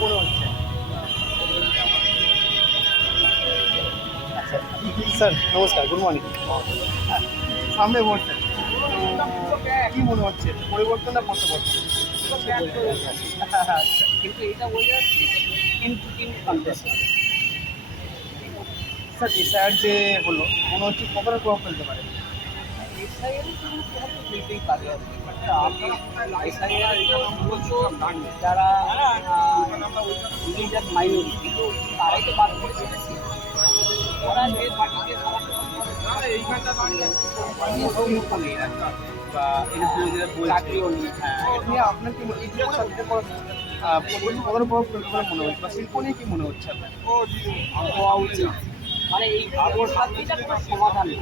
মনে হচ্ছে? আচ্ছা স্যার নমস্কার, গুড মর্নিং। সামনে বলছেন কি মনে হচ্ছে, পরিবর্তন না প্রত্যাবর্তন? আচ্ছা, কিন্তু এটা বোঝা যাচ্ছে যে কিন্তু কন্টেস্ট স্যার এসআইআর যে হলো মনে হচ্ছে কতটা প্রভাব ফেলতে পারে? এসআইআর কোনো প্রভাব তো ফেলতেই পারে আর কি। বাট এসআইআর মূলত যারা রিলিজিয়াস মাইনরিটি তারাই তো বাদ করে চলেছে। ওরা যে পার্টিকে সমর্থন করে বা এরকম যেটা চাকরিও নেই। আপনি আপনার কি এই যে সাবজেক্টে কতটা প্রভাব ফেলতে পারে মনে হচ্ছে, বা শিল্প নিয়ে কি মনে হচ্ছে আপনার? হওয়া উচিত। মানে এই অশান্তিটা কোনো সমাধান নেই,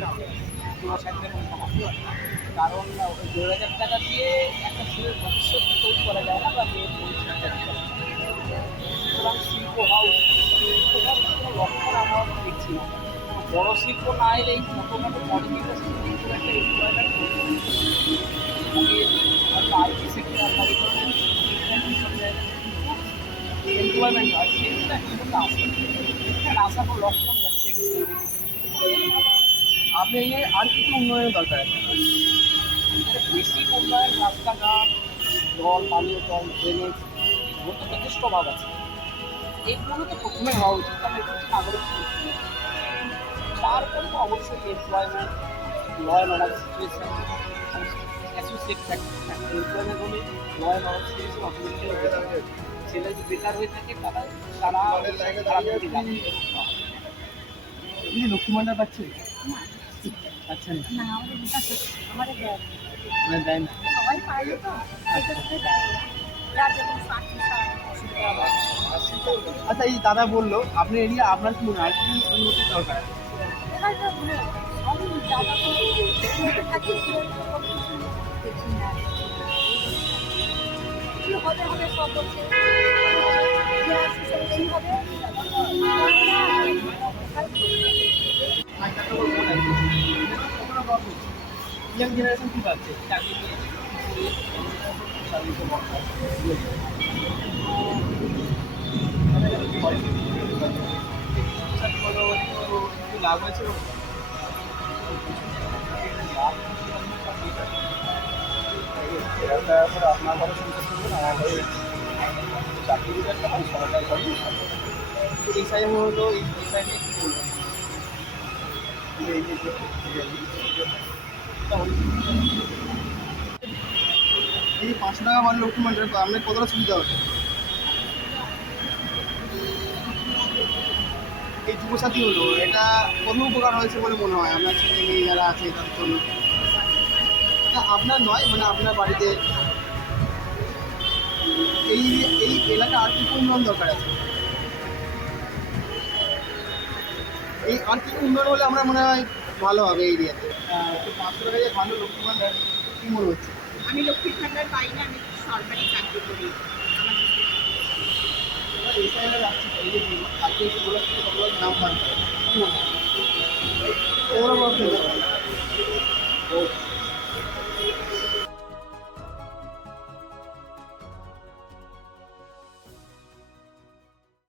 কোনো অশান্তির কোনো সমাধান। কারণ ওই ২,০০০ টাকা দিয়ে একটা ছেলের ভবিষ্যৎ তৈরি করা যায় না বা মেয়ের ভবিষ্যৎ তৈরি করা যায় না। সুতরাং শিল্প হওয়া উচিত। শিল্প হওয়ার কোনো লক্ষণ আমরা দেখছি না। বড় শিল্প না এলে এই ছোটোখাটো পলিটিক্যাল শিল্পের একটা এমপ্লয়মেন্ট হয়তো আইটি সেক্টর বা এই ধরনের এমপ্লয়মেন্ট হয় সেগুলো কিন্তু আসে আসার কোনো লক্ষণ দেখছি। আপনি এই নিয়ে আর কিছু উন্নয়নের দরকার আছে? বেশি উন্নয়ন, রাস্তাঘাট, জল, পানীয় জল, ড্রেনেজ এগুলো তো যথেষ্ট অভাব আছে। এইগুলো তো প্রথমে হওয়া উচিত, কারণ এটা হচ্ছে নাগরিক সুরক্ষা। তারপরে তো অবশ্যই employment, law and order situation, associate factor. Employment হলে law and order situation automatically better হয়ে যায়। ছেলে যদি বেকার হয়ে থাকে তারা সারা খারাপ দিকে যাবে। আপনি লক্ষ্মী ভাণ্ডার পাচ্ছেন? পাচ্ছেন না? মানে দেয় না? আচ্ছা এই দাদা বললো আপনি এরিয়া, আপনার কি মনে হয় আর কি উন্নতির দরকার আছে? ইয়াং জেনারেশন কি পাচ্ছে? চাকরি নিয়ে লাভ হয়েছে? আপনার ঘরে চিন্তা করবেন, আমার ঘরে চাকরি দিতে একটা সরকার করে এই সাইড হলো, এই সাইডে কি বলবেন? এই যে এই 500 টাকা বাড়লে লক্ষ্মী ভাণ্ডার আপনার কতটা সুবিধা হবে? এই যুবসাথী হলো, এটা কত উপকার হয়েছে বলে মনে হয় আপনার ছেলে মেয়ে যারা আছে তাদের জন্য? আপনার নয়, মানে আপনার বাড়িতে এই এই এলাকা আর কি উন্নয়ন দরকার আছে? এই আর কি উন্নয়ন হলে আমরা মনে হয় ভালো হবে এই এরিয়াতে। তো 500 টাকা যে ভালো লক্ষ্মী ভাণ্ডার কী মনে হচ্ছে? আমি লক্ষ্মীর ভাণ্ডার পাই না, আমি সরকারি চাকরি করি। এই সাইডে যাচ্ছি, এই যে আজকে এসে বলেছে নাম ভাণ্ডার কী মনে হয়? ওরা